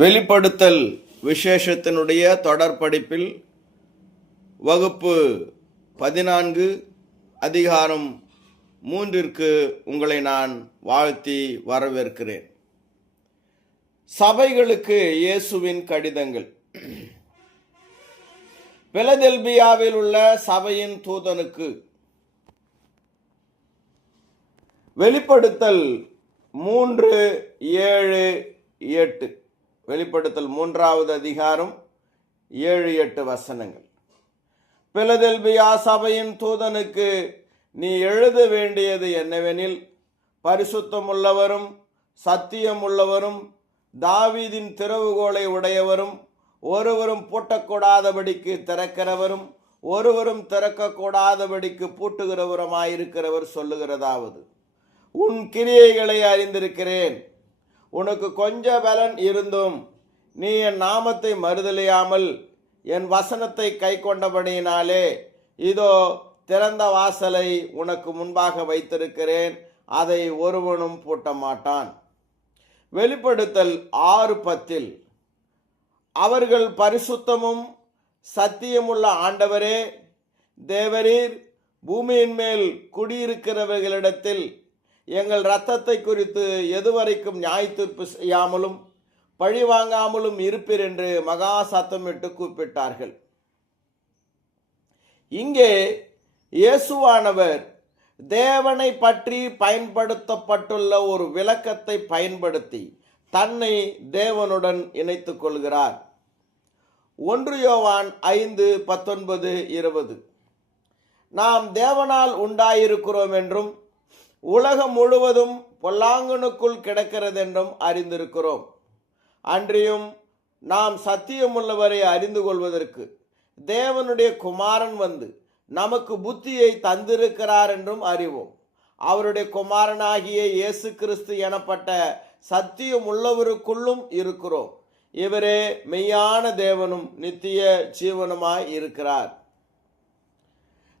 வெளிப்படுத்தல் விசேஷத்தினுடைய தொடர் படிப்பில் வகுப்பு 14 அதிகாரம் 3 உங்களை நான் வாழ்த்தி வரவேற்கிறேன். சபைகளுக்கு இயேசுவின் கடிதங்கள். பிலதெல்பியாவில் உள்ள சபையின் தூதனுக்கு வெளிப்படுத்தல் 3:7-8. வெளிப்படுத்தல் 3வது அதிகாரம் 7-8 வசனங்கள். பிலதெல்பியா சபையின் தூதனுக்கு நீ எழுத வேண்டியது என்னவெனில், பரிசுத்தமுள்ளவரும் சத்தியமுள்ளவரும் தாவீதின் திறவுகோலை உடையவரும் ஒருவரும் பூட்டக்கூடாதபடிக்கு திறக்கிறவரும் ஒருவரும் திறக்கக்கூடாதபடிக்கு பூட்டுகிறவருமாயிருக்கிறவர் சொல்லுகிறதாவது, உன் கிரியைகளை அறிந்திருக்கிறேன். உனக்கு கொஞ்ச பலன் இருந்தும் நீ என் நாமத்தை மறுதலியாமல் என் வசனத்தை கை கொண்டபடியினாலே இதோ திறந்த வாசலை உனக்கு முன்பாக வைத்திருக்கிறேன், அதை ஒருவனும் பூட்ட மாட்டான். வெளிப்படுத்தல் 6:10 அவர்கள் பரிசுத்தமும் சத்தியமுள்ள ஆண்டவரே தேவரீர் பூமியின் மேல் குடியிருக்கிறவர்களிடத்தில் எங்கள் இரத்தத்தை குறித்து எதுவரைக்கும் நியாயத்தீர்ப்பு செய்யாமலும் பழிவாங்காமலும் இருப்பீர் என்று மகா சத்தமிட்டு கூப்பிட்டார்கள். இங்கே இயேசுவானவர் தேவனை பற்றி பயன்படுத்தப்பட்டுள்ள ஒரு விளக்கத்தை பயன்படுத்தி தன்னை தேவனுடன் இணைத்துக் கொள்கிறார். 1 யோவான் 5:19-20 நாம் தேவனால் உண்டாயிருக்கிறோம் என்றும் உலகம் முழுவதும் பொல்லாங்கனுக்குள் கிடக்கிறதென்றும் அறிந்திருக்கிறோம். அன்றியும் நாம் சத்தியமுள்ளவரை அறிந்து கொள்வதற்கு தேவனுடைய குமாரன் வந்து நமக்கு புத்தியை தந்திருக்கிறார் என்றும் அறிவோம். அவருடைய குமாரனாகிய இயேசு கிறிஸ்து எனப்பட்ட சத்தியம் உள்ளவருக்குள்ளும் இருக்கிறோம். இவரே மெய்யான தேவனும் நித்திய ஜீவனுமாய் இருக்கிறார்.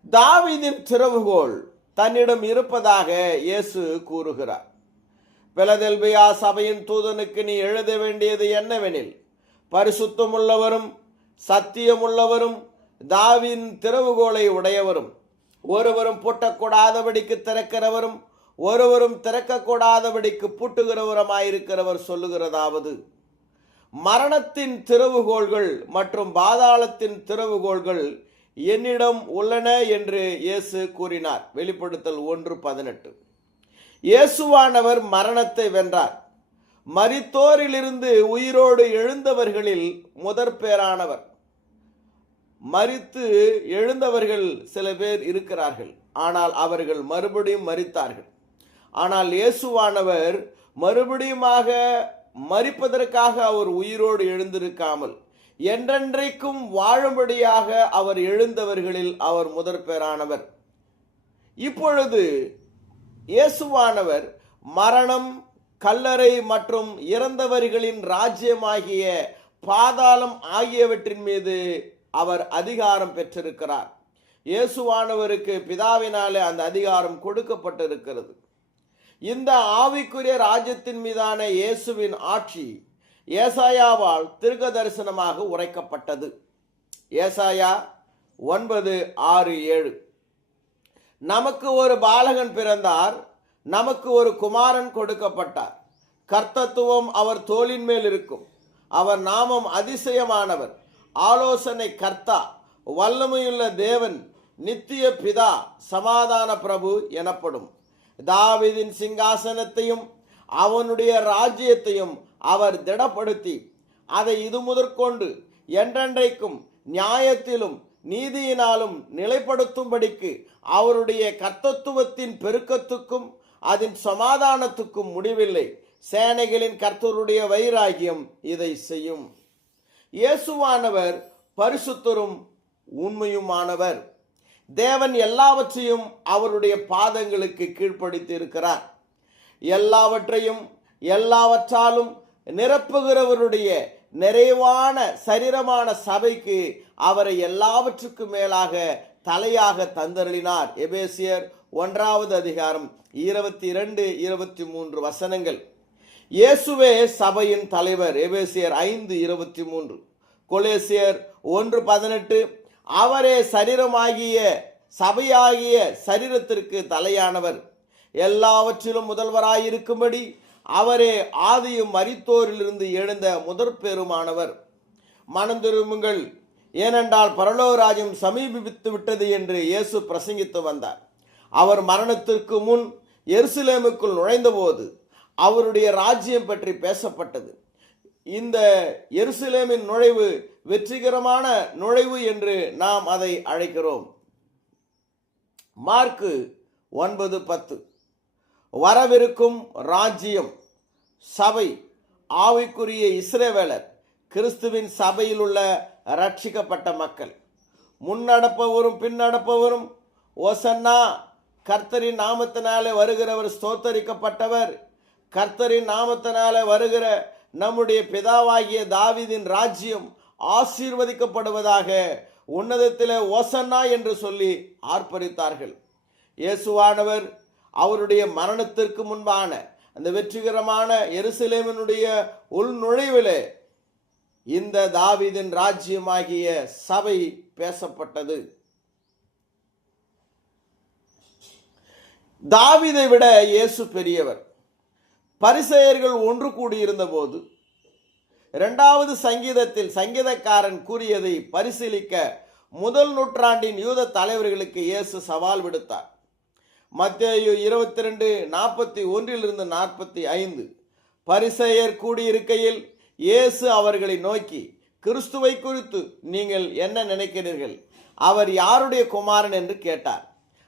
தாவீதின் திறவுகோல் தன்னிடம் இருப்பதாக இயேசு கூறுகிறார். பிலதெல்பியா சபையின் தூதனுக்கு நீ எழுத வேண்டியது என்னவெனில், பரிசுத்தமுள்ளவரும் சத்தியமுள்ளவரும் தாவீதின் திறவுகோலை உடையவரும் ஒருவரும் பூட்டக்கூடாதபடிக்கு திறக்கிறவரும் ஒருவரும் திறக்கக்கூடாதபடிக்கு பூட்டுகிறவருமாயிருக்கிறவர் சொல்லுகிறதாவது, மரணத்தின் திறவுகோள்கள் மற்றும் பாதாளத்தின் திறவுகோள்கள் என்னிடம் உள்ளன என்று இயேசு கூறினார். வெளிப்படுத்தல் 1:18 இயேசுவானவர் மரணத்தை வென்றார். மரித்தோரிலிருந்து உயிரோடு எழுந்தவர்களில் முதற் பேரானவர். மரித்து எழுந்தவர்கள் சில பேர் இருக்கிறார்கள், ஆனால் அவர்கள் மறுபடியும் மரித்தார்கள். ஆனால் இயேசுவானவர் மறுபடியுமாக மரிப்பதற்காக அவர் உயிரோடு எழுந்திருக்காமல் என்றென்றைக்கும் வாழும்படியாக அவர் எழுந்தவர்களில் அவர் முதற் பேரானவர். இப்பொழுது இயேசுவானவர் மரணம், கல்லறை மற்றும் இறந்தவர்களின் ராஜ்யமாகிய பாதாளம் ஆகியவற்றின் மீது அவர் அதிகாரம் பெற்றிருக்கிறார். இயேசுவானவருக்கு பிதாவினாலே அந்த அதிகாரம் கொடுக்கப்பட்டிருக்கிறது. இந்த ஆவிக்குரிய ராஜ்யத்தின் மீதான இயேசுவின் ஆட்சி ஏசாயாவால் தீர்க்க தரிசனமாக உரைக்கப்பட்டது. ஏசாயா 9:6-7 நமக்கு ஒரு பாலகன் பிறந்தார், நமக்கு ஒரு குமாரன் கொடுக்கப்பட்டார். கர்த்தத்துவம் அவர் தோளின் மேல் இருக்கும். அவர் நாமம் அதிசயமானவர், ஆலோசனை கர்த்தா, வல்லமையுள்ள தேவன், நித்திய பிதா, சமாதான பிரபு எனப்படும். தாவீதின் சிங்காசனத்தையும் அவனுடைய ராஜ்யத்தையும் அவர் திடப்படுத்தி அதை இது முதற்கொண்டு என்றென்றைக்கும் நியாயத்திலும் நீதியினாலும் நிலைப்படுத்தும்படிக்கு அவருடைய கர்த்தத்துவத்தின் பெருக்கத்துக்கும் அதன் சமாதானத்துக்கும் முடிவில்லை. சேனைகளின் கர்த்தருடைய வைராகியம் இதை செய்யும். இயேசுவானவர் பரிசுத்தரும் உண்மையுமானவர். தேவன் எல்லாவற்றையும் அவருடைய பாதங்களுக்கு கீழ்ப்படுத்தி இருக்கிறார். எல்லாவற்றையும் எல்லாவற்றாலும் நிரப்புகிறவருடைய நிறைவான சரீரமான சபைக்கு அவரை எல்லாவற்றுக்கும் மேலாக தலையாக தந்தருளினார். எபேசியர் 1வது அதிகாரம் 22-23 வசனங்கள். இயேசுவே சபையின் தலைவர். எபேசியர் 5:23, கொலோசியர் 1:18. அவரே சரீரமாகிய சபையாகிய சரீரத்திற்கு தலையானவர். எல்லாவற்றிலும் முதல்வராயிருக்கும்படி அவரே ஆதியும் மரித்தோரிலிருந்து எழுந்த முதற்பேருமானவர். மனம் திரும்புங்கள், ஏனென்றால் பரலோக ராஜ்யம் சமீபித்து விட்டது என்று இயேசு பிரசங்கித்து வந்தார். அவர் மரணத்திற்கு முன் எருசலேமுக்குள் நுழைந்தபோது அவருடைய ராஜ்யம் பற்றி பேசப்பட்டது. இந்த எருசலேமின் நுழைவு வெற்றிகரமான நுழைவு என்று நாம் அதை அழைக்கிறோம். மார்க்கு 9:10. வரவிருக்கும் ராஜ்யம் சபை, ஆவிக்குரிய இஸ்ரவேலர், கிறிஸ்துவின் சபையில் உள்ள ரட்சிக்கப்பட்ட மக்கள். முன்னடப்பவரும் பின்னடப்பவரும் ஓசன்னா, கர்த்தரின் நாமத்தினாலே வருகிறவர் ஸ்தோத்தரிக்கப்பட்டவர், கர்த்தரின் நாமத்தினாலே வருகிற நம்முடைய பிதாவாகிய தாவீதின் ராஜ்யம் ஆசீர்வதிக்கப்படுவதாக உன்னதத்திலே ஓசன்னா என்று சொல்லி ஆர்ப்பரித்தார்கள். இயேசுவானவர் அவருடைய மரணத்திற்கு முன்பான அந்த வெற்றிகரமான எருசலேமினுடைய உள் நுழைவிலே இந்த தாவீதின் ராஜ்யமாகிய சபை பேசப்பட்டது. தாவீதை விட இயேசு பெரியவர். பரிசேயர்கள் ஒன்று கூடியிருந்த போது 2வது சங்கீதத்தில் சங்கீதக்காரன் கூறியதை பரிசீலிக்க முதல் நூற்றாண்டின் யூத தலைவர்களுக்கு இயேசு சவால் விடுத்தார். மத்தேயு 22:41-45. பரிசேயர் கூடியிருக்கையில் இயேசு அவர்களை நோக்கி, கிறிஸ்துவை குறித்து நீங்கள் என்ன நினைக்கிறீர்கள்? அவர் யாருடைய குமாரன் என்று கேட்டார்.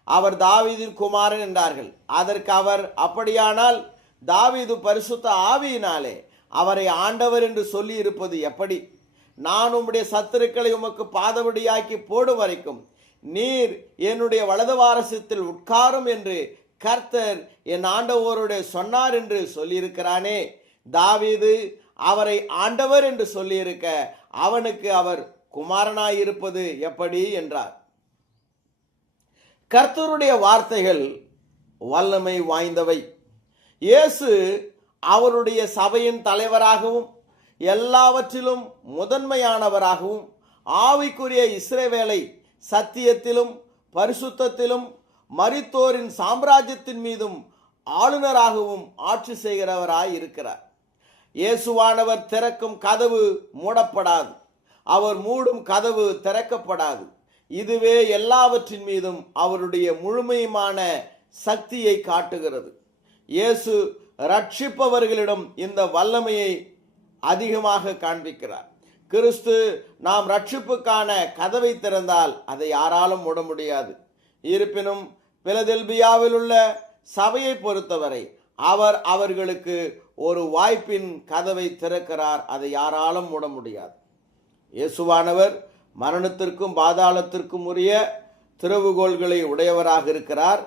அவர் தாவீதின் குமாரன் என்றார்கள். அதற்கு அவர், அப்படியானால் தாவீது பரிசுத்த ஆவியினாலே அவரை ஆண்டவர் என்று சொல்லி இருப்பது எப்படி? நான் உம்முடைய சத்துருக்களை உமக்கு பாதபடியாக்கி போடும் வரைக்கும் நீர் என்னுடைய வலது வாரசத்தில் உட்காரும் என்று கர்த்தர் என் ஆண்டவரோடு சொன்னார் என்று சொல்லியிருக்கிறானே. தாவீது அவரை ஆண்டவர் என்று சொல்லியிருக்க அவனுக்கு அவர் குமாரனாயிருப்பது எப்படி என்றார். கர்த்தருடைய வார்த்தைகள் வல்லமை வாய்ந்தவை. இயேசு அவருடைய சபையின் தலைவராகவும் எல்லாவற்றிலும் முதன்மையானவராகவும் ஆவிக்குரிய இஸ்ரவேலை சத்தியத்திலும் பரிசுத்தத்திலும் மரித்தோரின் சாம்ராஜ்யத்தின் மீதும் ஆளுநராகவும் ஆட்சி செய்கிறவராய் இருக்கிறார். இயேசுவானவர் திறக்கும் கதவு மூடப்படாது, அவர் மூடும் கதவு திறக்கப்படாது. இதுவே எல்லாவற்றின் மீதும் அவருடைய முழுமையான சக்தியை காட்டுகிறது. இயேசு ரட்சிப்பவர்களிடம் இந்த வல்லமையை அதிகமாக காண்பிக்கிறார். கிறிஸ்து நாம் ரட்சிப்புக்கான கதவை திறந்தால் அதை யாராலும் மூட முடியாது. இருப்பினும் பிலதெல்பியாவில் உள்ள சபையை பொறுத்தவரை அவர் அவர்களுக்கு ஒரு வாய்ப்பின் கதவை திறக்கிறார். அதை யாராலும் மூட முடியாது. இயேசுவானவர் மரணத்திற்கும் பாதாளத்திற்கும் உரிய திறவுகோள்களை உடையவராக இருக்கிறார்.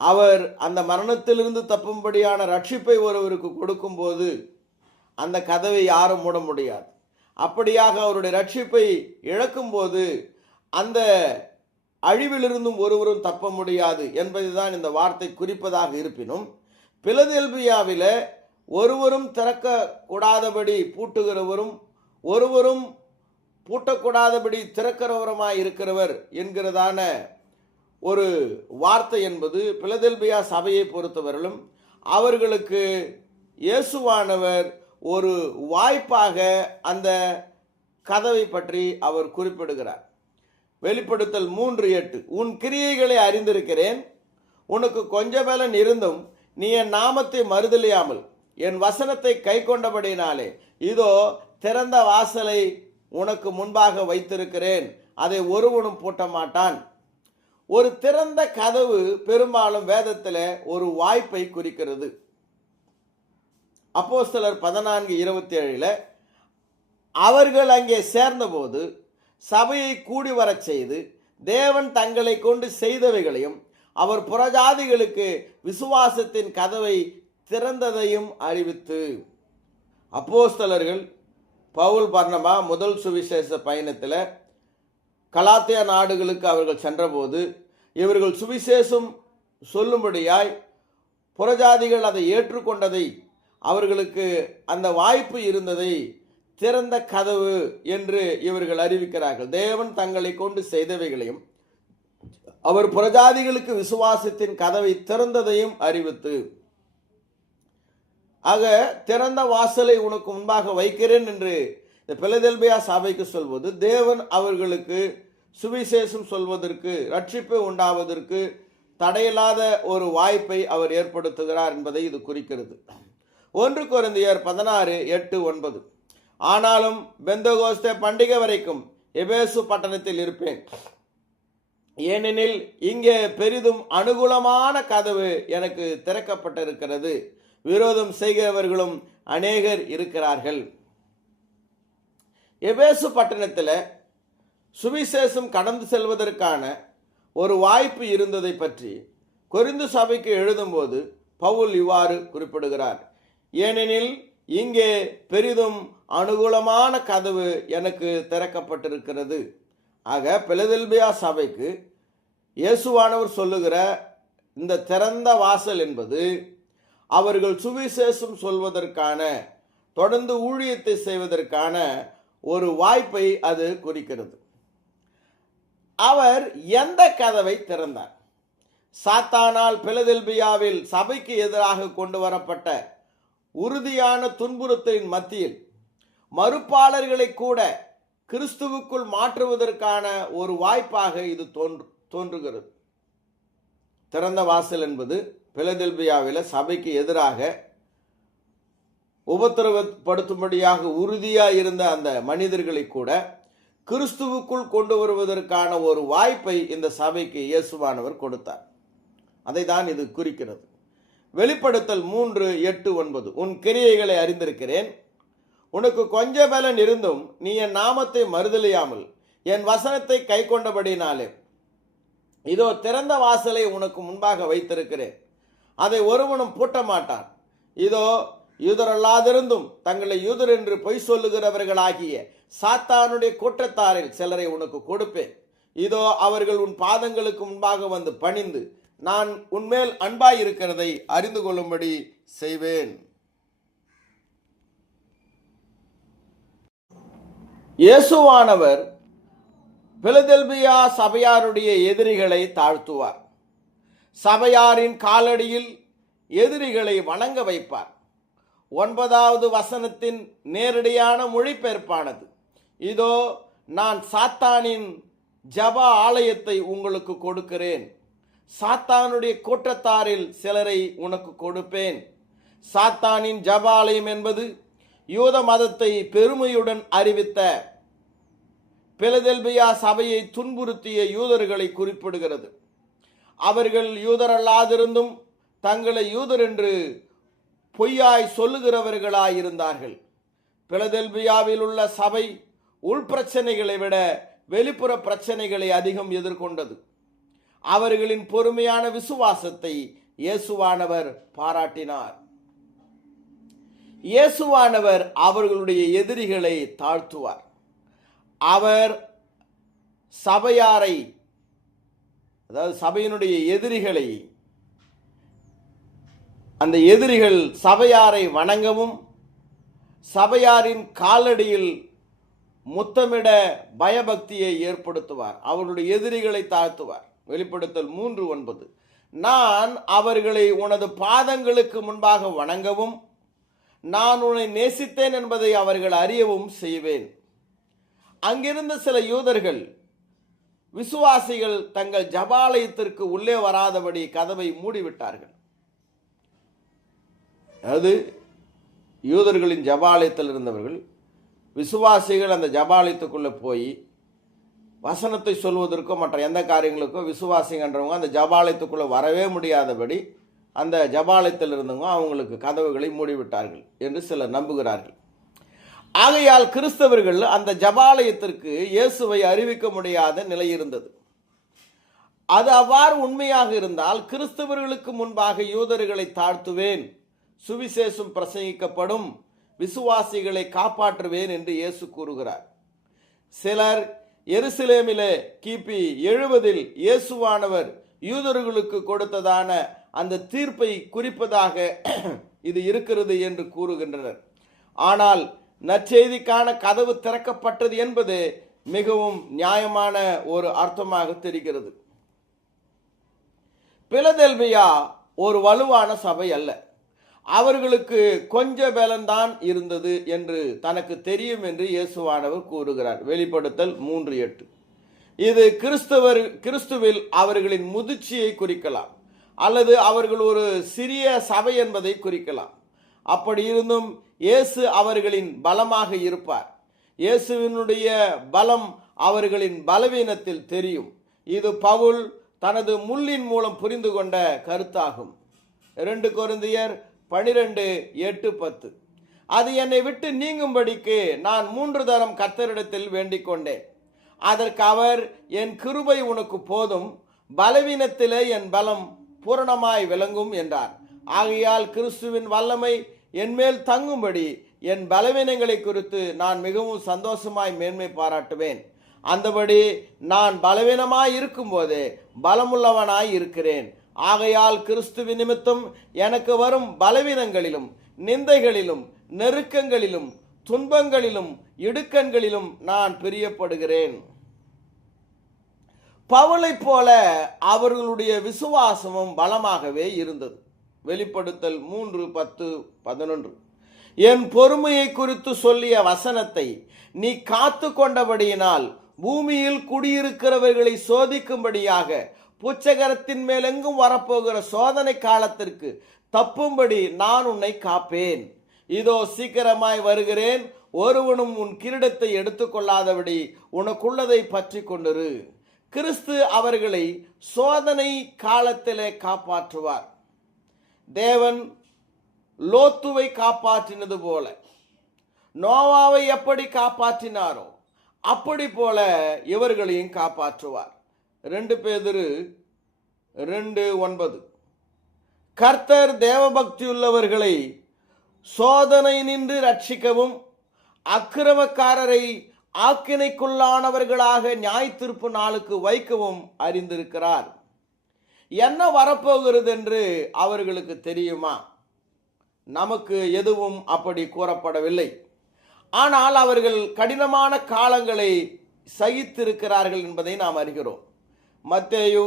அவர் அந்த மரணத்திலிருந்து தப்பும்படியான ரட்சிப்பை ஒருவருக்கு கொடுக்கும்போது அந்த கதவை யாரும் மூட முடியாது. அப்படியாக அவருடைய ரட்சிப்பை இழக்கும்போது அந்த அழிவிலிருந்தும் ஒருவரும் தப்ப முடியாது என்பதுதான் இந்த வார்த்தை குறிப்பதாக இருப்பினும், பிலதெல்பியாவில் ஒருவரும் திறக்க கூடாதபடி பூட்டுகிறவரும் ஒருவரும் பூட்டக்கூடாதபடி திறக்கிறவருமாய் இருக்கிறவர் என்கிறதான ஒரு வார்த்தை என்பது பிலதெல்பியா சபையை பொறுத்தவரையிலும் அவர்களுக்கு இயேசுவானவர் ஒரு வாய்ப்பாக அந்த கதவை பற்றி அவர் குறிப்பிடுகிறார். வெளிப்படுத்தல் 3:8, உன் கிரியைகளை அறிந்திருக்கிறேன், உனக்கு கொஞ்ச பலன் இருந்தும் நீ என் நாமத்தை மறுதலியாமல் என் வசனத்தை கை கொண்டபடினாலே இதோ திறந்த வாசலை உனக்கு முன்பாக வைத்திருக்கிறேன், அதை ஒருவனும் பூட்ட மாட்டான். ஒரு திறந்த கதவு பெரும்பாலும் வேதத்தில் ஒரு வாய்ப்பை குறிக்கிறது. அப்போஸ்தலர் 14:27 அவர்கள் அங்கே சேர்ந்தபோது சபையை கூடி வரச் செய்து தேவன் தங்களை கொண்டு செய்தவைகளையும் அவர் புறஜாதிகளுக்கு விசுவாசத்தின் கதவை திறந்ததையும் அறிவித்து. அப்போஸ்தலர்கள் பவுல் பர்னபா முதல் சுவிசேஷ பயணத்தில் கலாத்தியா நாடுகளுக்கு அவர்கள் சென்றபோது இவர்கள் சுவிசேஷம் சொல்லும்படியாய் புறஜாதிகள் அதை ஏற்றுக்கொண்டதை அவர்களுக்கு அந்த வாய்ப்பு இருந்ததை திறந்த கதவு என்று இவர்கள் அறிவிக்கிறார்கள். தேவன் தங்களை கொண்டு செய்தவைகளையும் அவர் புறஜாதிகளுக்கு விசுவாசத்தின் கதவை திறந்ததையும் அறிவித்து, ஆக திறந்த வாசலை உனக்கு முன்பாக வைக்கிறேன் என்று இந்த பிலதெல்பியா சபைக்கு சொல்வது, தேவன் அவர்களுக்கு சுவிசேஷம் சொல்வதற்கு, ரட்சிப்பு உண்டாவதற்கு தடையில்லாத ஒரு வாய்ப்பை அவர் ஏற்படுத்துகிறார் என்பதை இது குறிக்கிறது. 1 கொரிந்தியர் 16:8-9. ஆனாலும் பெந்தகோஸ்தே பண்டிகை வரைக்கும் எபேசு பட்டணத்தில் இருப்பேன், ஏனெனில் இங்கே பெரிதும் அனுகூலமான கதவு எனக்கு திறக்கப்பட்டிருக்கிறது, விரோதம் செய்கிறவர்களும் அநேகர் இருக்கிறார்கள். எபேசு பட்டணத்தில் சுவிசேஷம் கடந்து செல்வதற்கான ஒரு வாய்ப்பு இருந்ததை பற்றி கொரிந்து சபைக்கு எழுதும்போது பவுல் இவ்வாறு குறிப்பிடுகிறார், ஏனெனில் இங்கே பெரிதும் அனுகூலமான கதவு எனக்கு திறக்கப்பட்டிருக்கிறது. ஆக பிலதெல்பியா சபைக்கு இயேசுவானவர் சொல்லுகிற இந்த திறந்த வாசல் என்பது அவர்கள் சுவிசேஷம் சொல்வதற்கான, தொடர்ந்து ஊழியத்தை செய்வதற்கான ஒரு வாய்ப்பை அது குறிக்கிறது. அவர் எந்த கதவை திறந்தார்? சாத்தானால் பிலதெல்பியாவில் சபைக்கு எதிராக கொண்டு வரப்பட்ட உறுதியான துன்புறுத்தலின் மத்தியில் மறுப்பாளர்களை கூட கிறிஸ்துவுக்குள் மாற்றுவதற்கான ஒரு வாய்ப்பாக இது தோன்றுகிறது. திறந்த வாசல் என்பது பிலதெல்பியாவில் சபைக்கு எதிராக உபத்திரவப்படுத்தும்படியாக உறுதியாக இருந்த அந்த மனிதர்களை கூட கிறிஸ்துவுக்குள் கொண்டு வருவதற்கான ஒரு வாய்ப்பை இந்த சபைக்கு இயேசுவானவர் கொடுத்தார். அதை தான் இது குறிக்கிறது. வெளிப்படுத்தல் 3:8-9. உன் கிரியைகளை அறிந்திருக்கிறேன், உனக்கு கொஞ்ச பலன் இருந்தும் நீ என் நாமத்தை மறுதலியாமல் என் வசனத்தை கை கொண்டபடினாலே இதோ திறந்த வாசலை உனக்கு முன்பாக வைத்திருக்கிறேன், அதை ஒருவனும் பூட்ட மாட்டான். இதோ யூதரல்லாதிருந்தும் தங்களை யூதர் என்று பொய் சொல்லுகிறவர்களாகிய சாத்தானுடைய கூட்டத்தாரில் சிலரை உனக்கு கொடுப்பேன். இதோ அவர்கள் உன் பாதங்களுக்கு முன்பாக வந்து பணிந்து நான் உன்மேல் அன்பாய் இருக்கிறதை அறிந்து கொள்ளும்படி செய்வேன். இயேசுவானவர் பிலதெல்பியா சபையாருடைய எதிரிகளை தாழ்த்துவார். சபையாரின் காலடியில் எதிரிகளை வணங்க வைப்பார். 9வது வசனத்தின் நேரடியான மொழிபெயர்ப்பானது, இதோ நான் சாத்தானின் ஜப ஆலயத்தை உங்களுக்கு கொடுக்கிறேன், சாத்தானுடைய கூட்டத்தாரில் சிலரை உனக்கு கொடுப்பேன். சாத்தானின் ஜப ஆலயம் என்பது யூத மதத்தை பெருமையுடன் அறிவித்த பிலதெல்பியா சபையை துன்புறுத்திய யூதர்களை குறிப்பிடுகிறது. அவர்கள் யூதரல்லாதிருந்தும் தங்களை யூதர் என்று பொய்யாய் சொல்லுகிறவர்களாயிருந்தார்கள். பிலதெல்பியாவில் உள்ள சபை உள்பிரச்சனைகளை விட வெளிப்புற பிரச்சனைகளை அதிகம் எதிர்கொண்டது. அவர்களின் பொறுமையான விசுவாசத்தை இயேசுவானவர் பாராட்டினார். இயேசுவானவர் அவர்களுடைய எதிரிகளை தாழ்த்துவார். அவர் சபையாரை, அதாவது சபையினுடைய எதிரிகளை, அந்த எதிரிகள் சபையாரை வணங்கவும் சபையாரின் காலடியில் முத்தமிட பயபக்தியை ஏற்படுத்துவார். அவருடைய எதிரிகளை தாழ்த்துவார். வெளிப்படுத்தல் 3:9. நான் அவர்களை உனது பாதங்களுக்கு முன்பாக வணங்கவும் நான் உன்னை நேசித்தேன் என்பதை அவர்கள் அறியவும் செய்வேன். அங்கிருந்த சில யூதர்கள் விசுவாசிகள் தங்கள் ஜபாலயத்திற்கு உள்ளே வராதபடி கதவை மூடிவிட்டார்கள். அது யூதர்களின் ஜபாலயத்தில் இருந்தவர்கள், விசுவாசிகள் அந்த ஜபாலயத்துக்குள்ளே போய் வசனத்தை சொல்வதற்கோ மற்ற எந்த காரியங்களுக்கோ விசுவாசிங்கன்றவங்க அந்த ஜபாலயத்துக்குள்ளே வரவே முடியாதபடி அந்த ஜபாலயத்தில் இருந்தவங்க அவங்களுக்கு கதவுகளை மூடிவிட்டார்கள் என்று சிலர் நம்புகிறார்கள். ஆகையால் கிறிஸ்தவர்கள் அந்த ஜபாலயத்திற்கு இயேசுவை அறிவிக்க முடியாத நிலை இருந்தது. அது அவ்வாறு உண்மையாக இருந்தால் கிறிஸ்தவர்களுக்கு முன்பாக யூதர்களை தாழ்த்துவேன், சுவிசேஷம் பிரசங்கிக்கப்படும், விசுவாசிகளை காப்பாற்றுவேன் என்று இயேசு கூறுகிறார். சிலர் எருசலேமிலே கிபி 70 இயேசுவானவர் யூதர்களுக்கு கொடுத்ததான அந்த தீர்ப்பை குறிப்பதாக இது இருக்கிறது என்று கூறுகின்றனர். ஆனால் நற்செய்திக்கான கதவு திறக்கப்பட்டது என்பது மிகவும் நியாயமான ஒரு அர்த்தமாக தெரிகிறது. பிலதெல்பியா ஒரு வலுவான சபை அல்ல. அவர்களுக்கு கொஞ்ச பலன்தான் இருந்தது என்று தனக்கு தெரியும் என்று இயேசுவானவர் கூறுகிறார். வெளிப்படுத்தல் 3:8. இது கிறிஸ்துவில் அவர்களின் முதிர்ச்சியை குறிக்கலாம், அல்லது அவர்கள் ஒரு சிறிய சபை என்பதை குறிக்கலாம். அப்படி இருந்தும் இயேசு அவர்களின் பலமாக இருப்பார். இயேசுவினுடைய பலம் அவர்களின் பலவீனத்தில் தெரியும். இது பவுல் தனது முள்ளின் மூலம் புரிந்து கொண்ட கருத்தாகும். 2 கொரிந்தியர் 12:8-10. அது என்னை விட்டு நீங்கும்படிக்கு நான் 3 தரம் கர்த்தரிடத்தில் வேண்டிக் கொண்டேன். அதற்கு அவர், என் கிருபை உனக்கு போதும், பலவீனத்திலே என் பலம் பூரணமாய் விளங்கும் என்றார். ஆகையால் கிறிஸ்துவின் வல்லமை என்மேல் தங்கும்படி என் பலவீனங்களை குறித்து நான் மிகவும் சந்தோஷமாய் மேன்மை பாராட்டுவேன். அந்தபடி நான் பலவீனமாய் இருக்கும் போதே பலமுள்ளவனாய் இருக்கிறேன். ஆகையால் கிறிஸ்துவின் நிமித்தம் எனக்கு வரும் பலவீனங்களிலும் நிந்தைகளிலும் நெருக்கங்களிலும் துன்பங்களிலும் இடுக்கண்களிலும் நான் பிரியப்படுகிறேன். பவுலை போல அவர்களுடைய விசுவாசமும் பலமாகவே இருந்தது. வெளிப்படுத்தல் 3:10-11. என் பொறுமையை குறித்து சொல்லிய வசனத்தை நீ காத்து கொண்டபடியினால் பூமியில் குடியிருக்கிறவர்களை சோதிக்கும்படியாக புச்சகரத்தின் மேலெங்கும் வரப்போகிற சோதனை காலத்திற்கு தப்பும்படி நான் உன்னை காப்பேன். இதோ சீக்கிரமாய் வருகிறேன். ஒருவனும் உன் கிரீடத்தை எடுத்துக்கொள்ளாதபடி உனக்குள்ளதை பற்றி கொண்டிரு. கிறிஸ்து அவர்களை சோதனை காலத்திலே காப்பாற்றுவார். தேவன் லோத்துவை காப்பாற்றினது போல, நோவாவை எப்படி காப்பாற்றினாரோ அப்படி போல இவர்களையும் காப்பாற்றுவார். 2 பேதுரு 2:9. கர்த்தர் தேவபக்தியுள்ளவர்களை சோதனை நின்று ரட்சிக்கவும் அக்கிரமக்காரரை ஆக்கினைக்குள்ளானவர்களாக நியாயத்தீர்ப்பு நாளுக்கு வைக்கவும் அறிந்திருக்கிறார். என்ன வரப்போகிறது என்று அவர்களுக்கு தெரியுமா? நமக்கு எதுவும் அப்படி கூறப்படவில்லை. ஆனால் அவர்கள் கடினமான காலங்களை சகித்திருக்கிறார்கள் என்பதை நாம் அறிகிறோம். மத்தேயு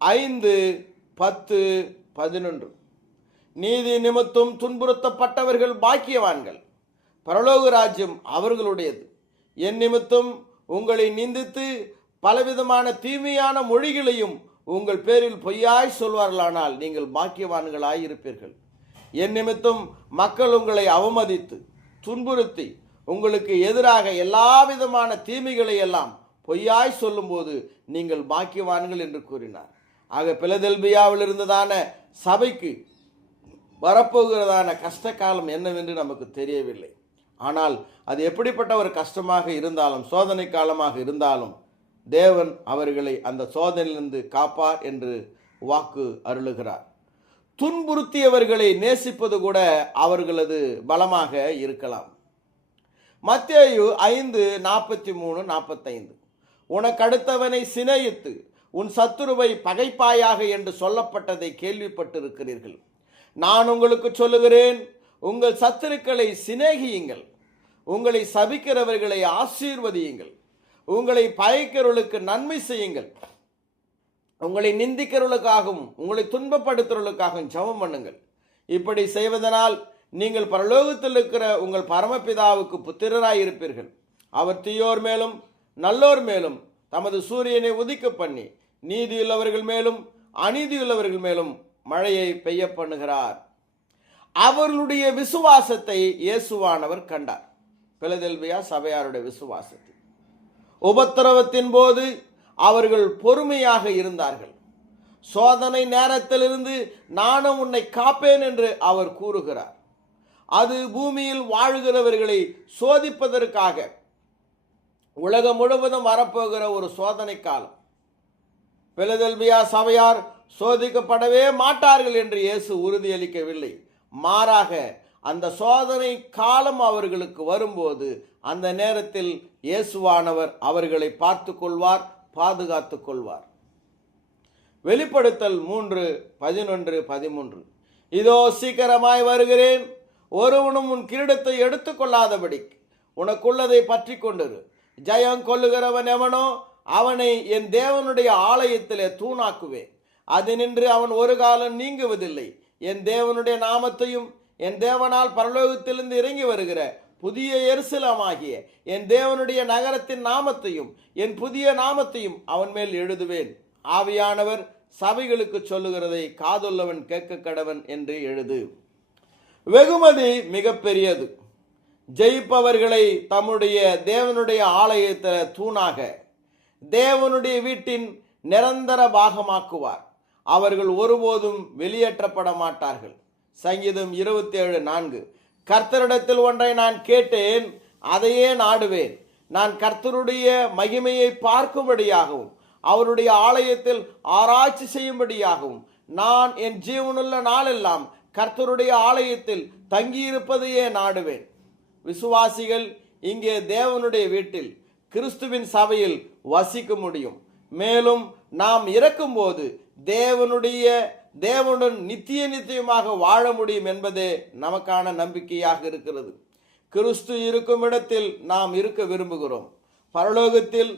5:10-11. நீதி நிமித்தம் துன்புறுத்தப்பட்டவர்கள் பாக்கியவான்கள், பரலோக ராஜ்யம் அவர்களுடையது. என் நிமித்தம் உங்களை நிந்தித்து பலவிதமான தீமையான மொழிகளையும் உங்கள் பேரில் பொய்யாய் சொல்வார்களானால் நீங்கள் பாக்கியவான்களாய் இருப்பீர்கள். என் நிமித்தம் மக்கள் உங்களை அவமதித்து துன்புறுத்தி உங்களுக்கு எதிராக எல்லா விதமான தீமைகளை எல்லாம் பொய்யாய் சொல்லும்போது நீங்கள் பாக்கியவான்கள் என்று கூறினார். ஆக பிலதெல்பியாவில் இருந்ததான சபைக்கு வரப்போகிறதான கஷ்ட காலம் என்னவென்று நமக்கு தெரியவில்லை. ஆனால் அது எப்படிப்பட்ட ஒரு கஷ்டமாக இருந்தாலும், சோதனை காலமாக இருந்தாலும், தேவன் அவர்களை அந்த சோதனையிலிருந்து காப்பார் என்று வாக்கு அருளுகிறார். துன்புறுத்தியவர்களை நேசிப்பது கூட அவர்களது பலமாக இருக்கலாம். மத்தேயு 5:43-45. உனக்கடுத்தவனை சிநேகித்து உன் சத்துருவை பகைப்பாயாக என்று சொல்லப்பட்டதை கேள்விப்பட்டிருக்கிறீர்கள். நான் உங்களுக்கு சொல்லுகிறேன், உங்கள் சத்துருக்களை சிநேகியுங்கள், உங்களை சபிக்கிறவர்களை ஆசீர்வதியுங்கள், உங்களை பகைக்கிறவர்களுக்கு நன்மை செய்யுங்கள், உங்களை நிந்திக்கிறவர்களுக்காகவும் உங்களை துன்பப்படுத்துறவர்களுக்காகவும் ஜெபம் பண்ணுங்கள். இப்படி செய்வதனால் நீங்கள் பரலோகத்தில் இருக்கிற உங்கள் பரமபிதாவுக்கு புத்திரராய் இருப்பீர்கள். அவர் தீயோர் மேலும் நல்லோர் மேலும் தமது சூரியனை உதிக்க பண்ணி நீதியுள்ளவர்கள் மேலும் அநீதியுள்ளவர்கள் மேலும் மழையை பெய்ய பண்ணுகிறார். அவர்களுடைய விசுவாசத்தை இயேசுவானவர் கண்டார். பிலதெல்பியா சபையாருடைய விசுவாசத்தை. உபத்திரவத்தின் போது அவர்கள் பொறுமையாக இருந்தார்கள். சோதனை நேரத்திலிருந்து நானும் உன்னை காப்பேன் என்று அவர் கூறுகிறார். அது பூமியில் வாழ்கிறவர்களை சோதிப்பதற்காக உலகம் முழுவதும் வரப்போகிற ஒரு சோதனை காலம். பிலதெல்பியா சபையார் சோதிக்கப்படவே மாட்டார்கள் என்று இயேசு உறுதியளிக்கவில்லை. மாறாக அந்த சோதனை காலம் அவர்களுக்கு வரும்போது அந்த நேரத்தில் இயேசுவானவர் அவர்களை பார்த்து கொள்வார், பாதுகாத்து கொள்வார். வெளிப்படுத்தல் 3:11-13. இதோ சீக்கிரமாய் வருகிறேன், ஒருவனும் உன் கிரீடத்தை எடுத்துக்கொள்ளாதபடி உனக்குள்ளதை பற்றி கொண்டிரு. ஜெயம் கொள்ளுகிறவன் எவனோ அவனை என் தேவனுடைய ஆலயத்திலே தூணாக்குவேன், அது நின்று அவன் ஒரு காலம் நீங்குவதில்லை. என் தேவனுடைய நாமத்தையும் என் தேவனால் பரலோகத்திலிருந்து இறங்கி வருகிற புதிய எருசலேமாகிய என் தேவனுடைய நகரத்தின் நாமத்தையும் என் புதிய நாமத்தையும் அவன் மேல் எழுதுவேன். ஆவியானவர் சபைகளுக்கு சொல்லுகிறதை காதுள்ளவன் கேட்க கடவன் என்று எழுது. வெகுமதி மிக பெரியது. ஜெயிப்பவர்களை தம்முடைய தேவனுடைய ஆலயத்தில் தூணாக தேவனுடைய வீட்டின் நிரந்தர பாகமாக்குவார். அவர்கள் ஒருபோதும் வெளியேற்றப்பட மாட்டார்கள். சங்கீதம் 27:4. கர்த்தரிடத்தில் ஒன்றை நான் கேட்டேன், அதையே நாடுவேன். நான் கர்த்தருடைய மகிமையை பார்க்கும்படியாகவும் அவருடைய ஆலயத்தில் ஆராய்ச்சி செய்யும்படியாகவும் நான் என் ஜீவனுள்ள நாளெல்லாம் கர்த்தருடைய ஆலயத்தில் தங்கியிருப்பதையே நாடுவேன். விசுவாசிகள் இங்கே தேவனுடைய வீட்டில் கிறிஸ்துவின் சபையில் வசிக்க முடியும். மேலும் நாம் இறக்கும்போது தேவனுடன் நித்தியமாக வாழ முடியும் என்பதே நமக்கான நம்பிக்கையாக இருக்கிறது. கிறிஸ்து இருக்கும் இடத்தில் நாம் இருக்க விரும்புகிறோம். பரலோகத்தில்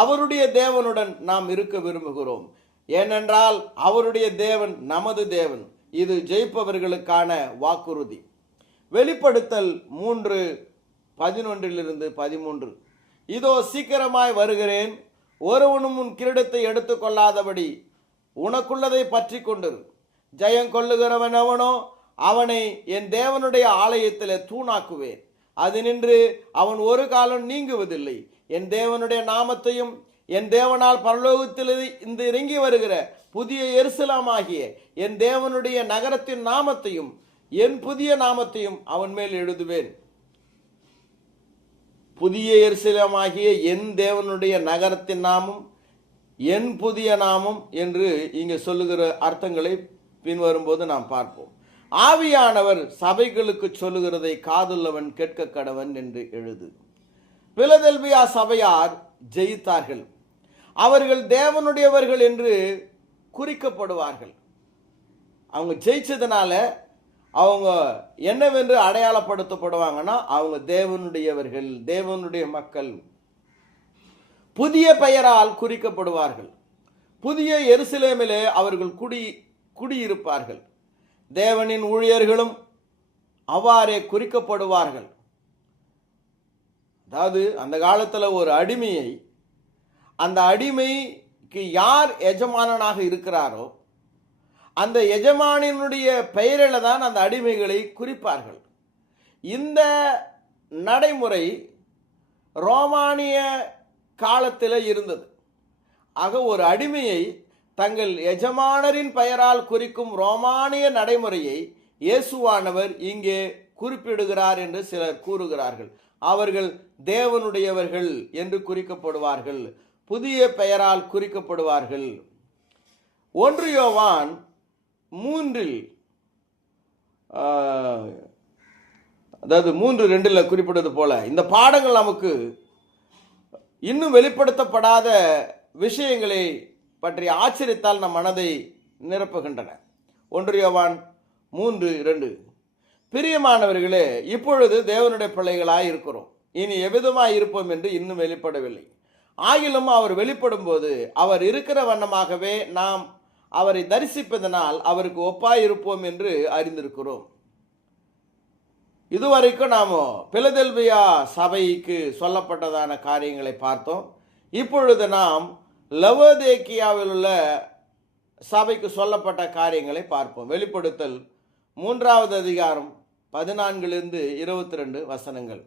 அவருடைய தேவனுடன் நாம் இருக்க விரும்புகிறோம். ஏனென்றால் அவருடைய தேவன் நமது தேவன். இது ஜெயிப்பவர்களுக்கான வாக்குறுதி. வெளிப்படுத்தல் 3:11-13. இதோ சீக்கிரமாய் வருகிறேன், ஒருவனும் உன் கிரீடத்தை எடுத்துக்கொள்ளாதபடி உனக்குள்ளதை பற்றி கொண்டிரு. ஜெயம் கொள்ளுகிறவன் எவனோ அவனை என் தேவனுடைய ஆலயத்திலே தூணாக்குவேன், அது நின்று அவன் ஒரு காலம் நீங்குவதில்லை. என் தேவனுடைய நாமத்தையும் என் தேவனால் பரலோகத்தில் இந்த இறங்கி வருகிற புதிய எருசலேமாகிய என் தேவனுடைய நகரத்தின் நாமத்தையும் என் புதிய நாமத்தையும் அவன் மேல் எழுதுவேன். புதிய எருசலேமாகிய என் தேவனுடைய நகரத்தின் நாமம் என் புதிய நாமம் என்று இங்கே சொல்லுகிற அர்த்தங்களை பின்வரும்போது நாம் பார்ப்போம். ஆவியானவர் சபைகளுக்கு சொல்லுகிறதை காதுள்ளவன் கேட்க கடவன் என்று எழுது. பிலதெல்பியா சபையார் ஜெயித்தார்கள். அவர்கள் தேவனுடையவர்கள் என்று குறிக்கப்படுவார்கள். அவங்க ஜெயிச்சதுனால அவங்க என்னவென்று அடையாளப்படுத்தப்படுவாங்கன்னா அவங்க தேவனுடையவர்கள், தேவனுடைய மக்கள். புதிய பெயரால் குறிக்கப்படுவார்கள். புதிய எருசலேமிலே அவர்கள் குடியிருப்பார்கள். தேவனின் ஊழியர்களும் அவ்வாறே குறிக்கப்படுவார்கள். அதாவது அந்த காலத்தில் ஒரு அடிமையை, அந்த அடிமைக்கு யார் எஜமானனாக இருக்கிறாரோ அந்த எஜமானினுடைய பெயரில் தான் அந்த அடிமைகளை குறிப்பார்கள். இந்த நடைமுறை ரோமானிய காலத்தில் இருந்தது. ஆக ஒரு அடிமையை தங்கள் எஜமானரின் பெயரால் குறிக்கும் ரோமானிய நடைமுறையை இயேசுவானவர் இங்கே குறிப்பிடுகிறார் என்று சிலர் கூறுகிறார்கள். அவர்கள் தேவனுடையவர்கள் என்று குறிக்கப்படுவார்கள், புதிய பெயரால் குறிக்கப்படுவார்கள். 1 யோவான் 3 அதாவது 3:2 குறிப்பிட்டது போல இந்த பாடங்கள் நமக்கு இன்னும் வெளிப்படுத்தப்படாத விஷயங்களை பற்றி ஆச்சரியத்தால் நம் மனதை நிரப்புகின்றன. 1 யோவான் 3:2. பிரியமானவர்களே, இப்பொழுது தேவனுடைய பிள்ளைகளாய் இருக்கிறோம், இனி எவ்விதமாய் இருப்போம் என்று இன்னும் வெளிப்படவில்லை. ஆகிலும் அவர் வெளிப்படும் போது அவர் இருக்கிற வண்ணமாகவே நாம் அவரை தரிசிப்பதனால் அவருக்கு ஒப்பாய் இருப்போம் என்று அறிந்திருக்கிறோம். இதுவரைக்கும் நாம் பிலதெல்பியா சபைக்கு சொல்லப்பட்டதான காரியங்களை பார்த்தோம். இப்பொழுது நாம் லவோதேக்கியாவில் உள்ள சபைக்கு சொல்லப்பட்ட காரியங்களை பார்ப்போம். வெளிப்படுத்தல் 3வது அதிகாரம் 14-22 வசனங்கள்.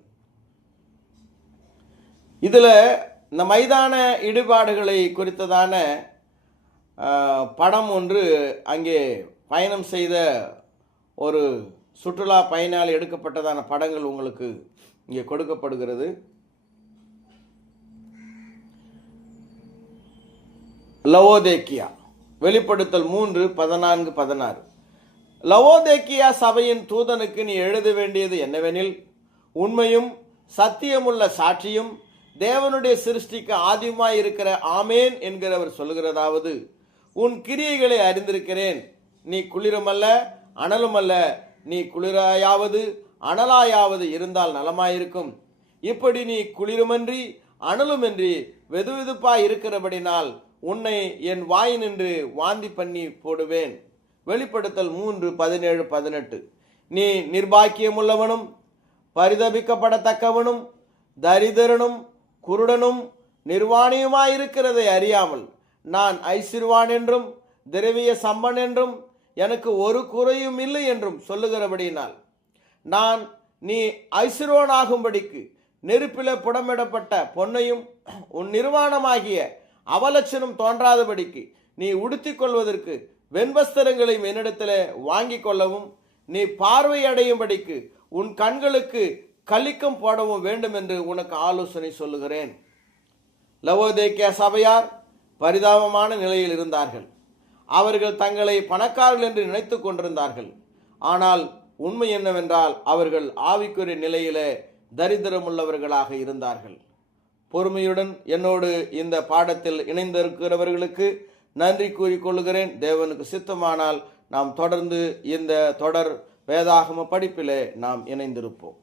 இதில் இந்த மைதான இடிபாடுகளை குறித்ததான படம் ஒன்று அங்கே பயணம் செய்த ஒரு சுற்றுலா பயணியால் எடுக்கப்பட்டதான படங்கள் உங்களுக்கு இங்கே கொடுக்கப்படுகிறது. லவோதேக்கியா, வெளிப்படுத்தல் 3:14-16. லவோதேக்கியா சபையின் தூதனுக்கு நீ எழுத வேண்டியது என்னவெனில், உண்மையும் சத்தியமுள்ள சாட்சியும் தேவனுடைய சிருஷ்டிக்கு ஆதியுமாய் இருக்கிற ஆமேன் என்கிறவர் சொல்லுகிறதாவது, உன் கிரியைகளை அறிந்திருக்கிறேன். நீ குளிருமல்ல அனலுமல்ல. நீ குளிராயாவது அனலாயாவது இருந்தால் நலமாயிருக்கும். இப்படி நீ குளிருமன்றி அனலுமின்றி வெதுவெதுப்பாய் இருக்கிறபடினால் உன்னை என் வாயினின்று வாந்தி பண்ணி போடுவேன். வெளிப்படுத்தல் 3:17-18. நீ நிர்பாக்கியமுள்ளவனும் பரிதபிக்கப்படத்தக்கவனும் தரிதரனும் குருடனும் நிர்வாணியுமாயிருக்கிறதை அறியாமல் நான் ஐசிறுவான் என்றும் திரவிய சம்பன் என்றும் எனக்கு ஒரு குறையும் இல்லை என்றும் சொல்லுகிறபடியினால் நீ ஐசிறுவனாகும்படிக்கு நெருப்பில புடமிடப்பட்ட பொன்னையும் உன் நிர்வாணமாகிய அவலட்சணம் தோன்றாதபடிக்கு நீ உடுத்திக் கொள்வதற்கு வெண்வஸ்திரங்களையும் என்னிடத்தில் வாங்கிக் கொள்ளவும் நீ பார்வை அடையும்படிக்கு உன் கண்களுக்கு கலிக்கம் போடவும் வேண்டும் என்று உனக்கு ஆலோசனை சொல்லுகிறேன். லவோதேக்கியா சபையார் பரிதாபமான நிலையில் இருந்தார்கள். அவர்கள் தங்களை பணக்காரர்கள் என்று நினைத்து கொண்டிருந்தார்கள். ஆனால் உண்மை என்னவென்றால் அவர்கள் ஆவிக்குரிய நிலையிலே தரித்திரமுள்ளவர்களாக இருந்தார்கள். பொறுமையுடன் என்னோடு இந்த பாடத்தில் இணைந்திருக்கிறவர்களுக்கு நன்றி கூறிக்கொள்கிறேன். தேவனுக்கு சித்தமானால் நாம் தொடர்ந்து இந்த தொடர் வேதாகம படிப்பிலே நாம் இணைந்திருப்போம்.